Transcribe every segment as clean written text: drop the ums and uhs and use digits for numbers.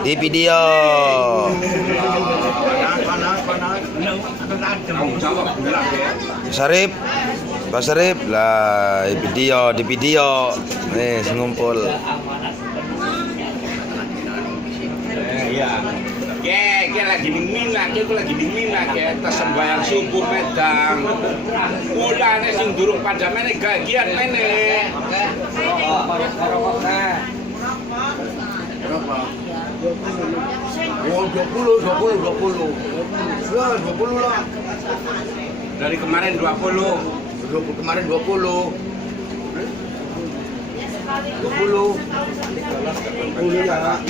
di video. Sarip, Pak Sarip lah di video, nih ngumpul. Iya. Kayak lagi di Mina, kayak sembahyang subuh medang. Mulane sing durung pada meneh gagian meneh. Oh, 20 lah. Dari kemarin 20. Kemarin 20. 20 ya.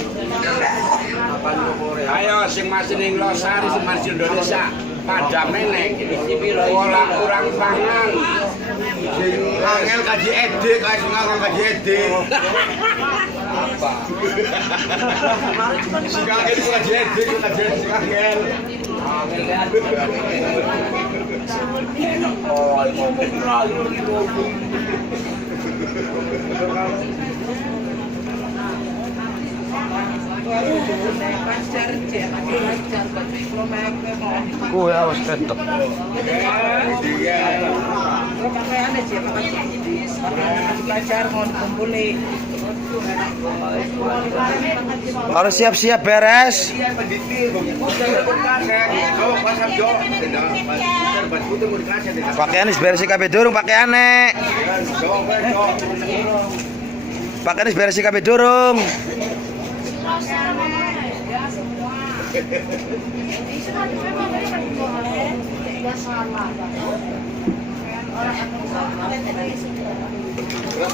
Ayo sing masih ning Losari sing masih Indonesia pada meneh. Olah kurang pangan. Sing angel kaji edik, sing angel kaji edik. Sing angel kaji edik, sing angel. Gue awas ketok. Harus siap-siap beres. Pakaian beres kabeh durung pakaiane. Pakaian beres kabeh durung.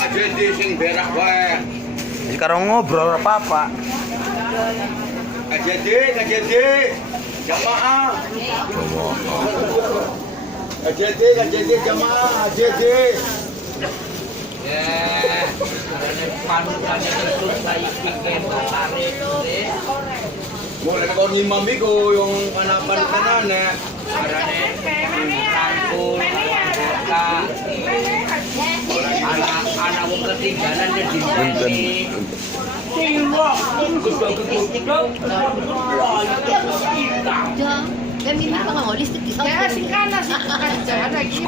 Jadi sing berak wae. Sekarang ngobrol apa-apa. KJD, jamaah. KJD jamaah, KJD. Boleh kau ngimam iku yung kanan ya. Anak wong ketinggalan di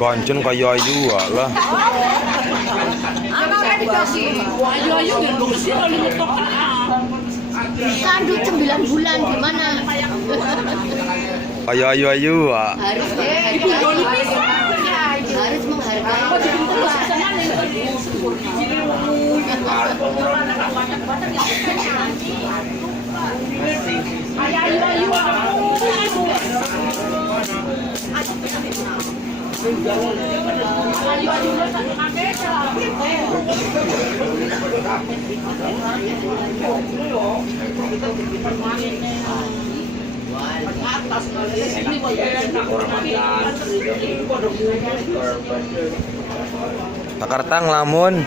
Kancen kaya ayu lah. Kandung 9 bulan gimana? Kaya ayu. Harus menghargai. Jakarta ngelamun.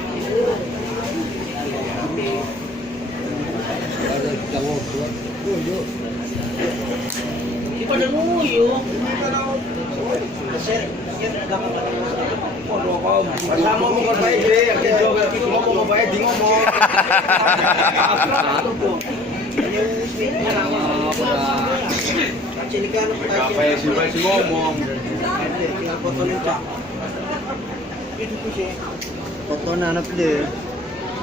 Sama ngomong baik deh, ngomong baik di ngomong. Apa yang sih ngomong? Foto anak deh.